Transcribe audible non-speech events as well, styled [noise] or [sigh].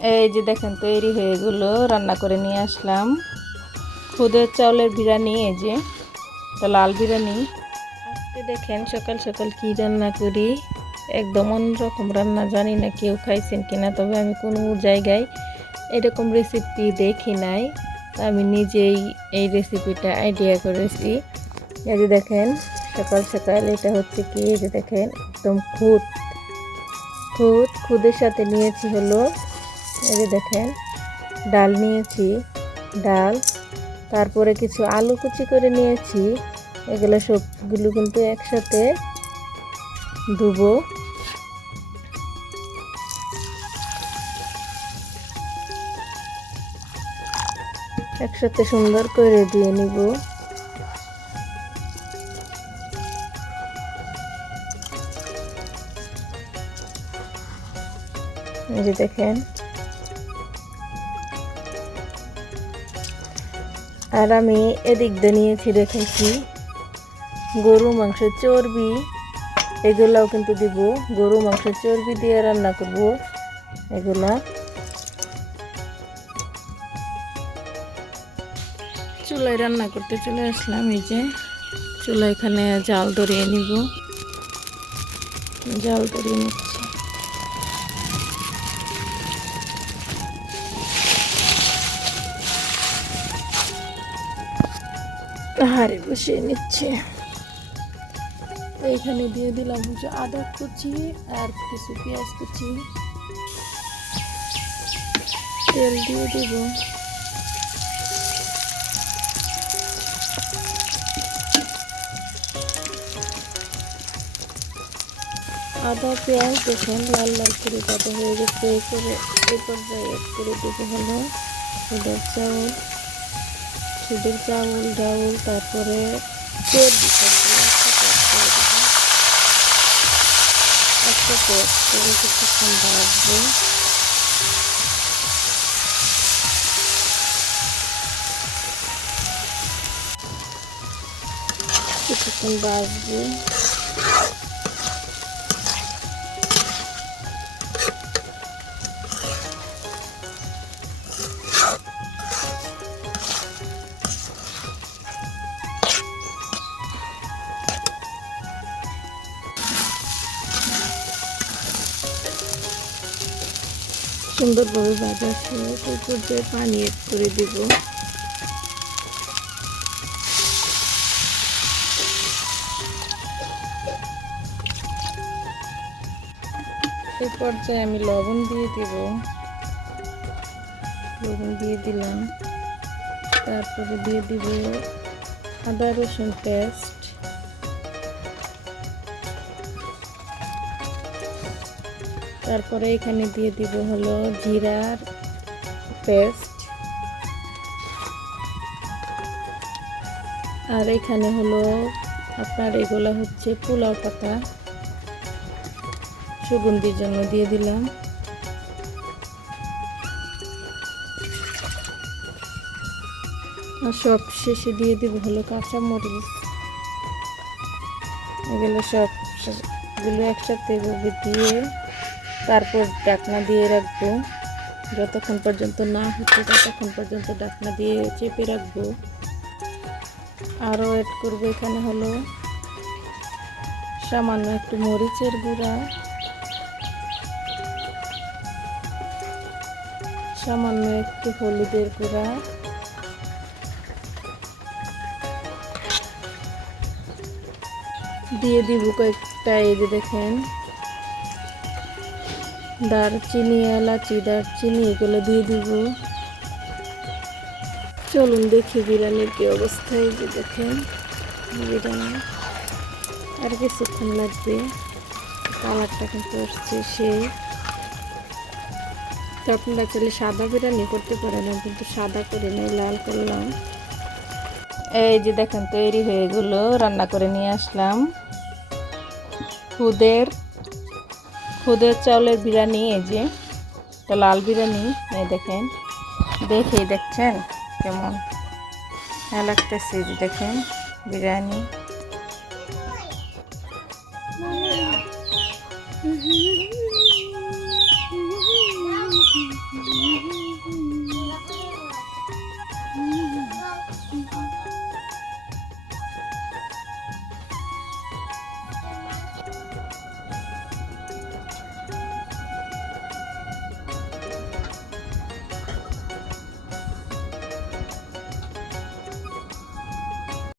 এই যে দেখেন, তৈরি হয়ে গেলো, রান্না করে নিয়ে আসলাম। খুদের চাউলের বিরিয়ানি, এই যে তো লাল বিরিয়ানি। আজকে দেখেন সকাল সকাল কি রান্না করি। একদম অন্যরকম রান্না, জানি না কেউ খাইছেন কিনা, তবে আমি কোনো জায়গায় এরকম রেসিপি দেখি নাই। আমি নিজেই এই রেসিপিটা আইডিয়া করেছি। এই যে দেখেন, সকাল সকাল এটা হচ্ছে কি, এই যে দেখেন, একদম খুদ। খুদ, খুদের সাথে নিয়েছি হলো এই যে দেখেন, ডাল নিয়েছি, ডাল। তারপরে কিছু আলু কুচি করে নিয়েছি। এগুলো সবগুলো কিন্তু একসাথে ধুবো। একসাথে সুন্দর করে দিয়ে নিব। এই যে দেখেন আর আমি এদিক দিয়ে নিয়েছি রেখেছি গরু মাংসের চর্বি। এগুলাও কিন্তু দিব। গরু মাংসের চর্বি দিয়ে রান্না করব। এগুলা। চুলায় রান্না করতে চলে আসলাম, এই যে চুলা এখানে জাল ধরিয়ে নিব। জাল ধরিয়ে নিচ্ছি। হাড়ি বসিয়ে নিচ্ছে। এইখানে দিয়ে দিলাম হচ্ছে আদা কুচি আর কিছু পেঁয়াজ কুচি। তেল দিয়ে দিব। আদা, পেঁয়াজ দেখুন, লাল লাল করে কাটা হয়ে গেছে। এই করে এই করে দেবো হলো চাউল। সুদের চাউল ডাউল তারপরে তেল একটা পেস্ট করে কিছুক্ষণ ভাজবো। কিছুক্ষণ ভাজবো। সুন্দরভাবে ভাজা শেষ এই পর্যায়ে পানি এড করে দিব। এই পর্যায়ে আমি লবণ দিয়ে দিব। লবণ দিয়ে দিলাম। তারপরে দিয়ে দিব আদা রসুন পেস্ট। তারপরে এখানে দিয়ে দিব হলো জিরার পেস্ট। আর এখানে হলো আপনার এগুলো হচ্ছে পোলাও পাতা। সুগন্ধির জন্য দিয়ে দিলাম। আর সব শেষে দিয়ে দিব হলো কাঁচা মরিচ এগুলো সব এগুলো একসাথে দিয়ে তারপর ডাকনা দিয়ে রাখব। যতক্ষণ পর্যন্ত না হচ্ছে, ততক্ষণ পর্যন্ত ডাকনা দিয়ে চেপে রাখব। আরও অ্যাড করব এখানে হলো সামান্য একটু মরিচের গুঁড়া। সামান্য একটু হলুদের গুঁড়া। দিয়ে দিব কয়েকটা, এই যে দেখেন। দারচিনি, এলাচি, দারচিনি, এগুলো দিয়ে দিব। চলুন দেখি বিরিয়ানির কি অবস্থা, এই যে দেখেন, বিরিয়ানি। আর কিছুক্ষণ লাগবে, কালারটা কিন্তু আসছে সেই। তো আপনারা চাইলে সাদা বিরিয়ানি করতে পারেন, আমি কিন্তু সাদা করে নিয়ে লাল করলাম। এই যে দেখেন, তৈরি হয়ে গেলো, রান্না করে নিয়ে আসলাম। খুদের খুদের চাউলের বিরিয়ানি, এই যে এটা লাল বিরিয়ানি, এই দেখেন দেখেই দেখছেন কেমন হ্যাঁ লাগতেছে দেখেন, বিরিয়ানি Mm-hmm. [laughs]